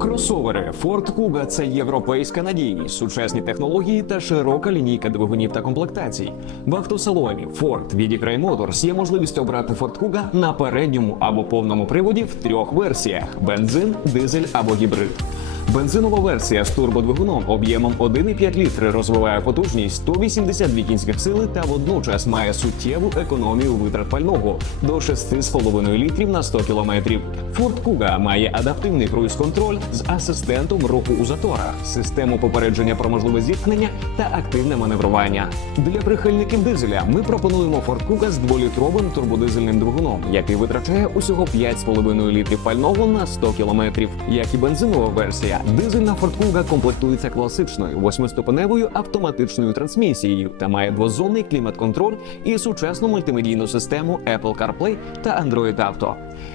Кросовери Ford Kuga – це європейська надійність, сучасні технології та широка лінійка двигунів та комплектацій. В автосалоні Ford від Motors є можливість обрати Ford Kuga на передньому або повному приводі в трьох версіях: бензин, дизель або гібрид. Бензинова версія з турбодвигуном об'ємом 1,5 літри розвиває потужність 182 кінських сили та водночас має суттєву економію витрат пального до 6,5 літрів на 100 кілометрів. Ford Kuga має адаптивний круїз-контроль з асистентом руху у заторах, систему попередження про можливе зіткнення та активне маневрування. Для прихильників дизеля ми пропонуємо Ford Kuga з 2-літровим турбодизельним двигуном, який витрачає усього 5,5 літрів пального на 100 кілометрів. Як і бензинова версія, дизельна Ford комплектується класичною восьмиступеневою автоматичною трансмісією та має двозонний клімат-контроль і сучасну мультимедійну систему Apple CarPlay та Android Auto.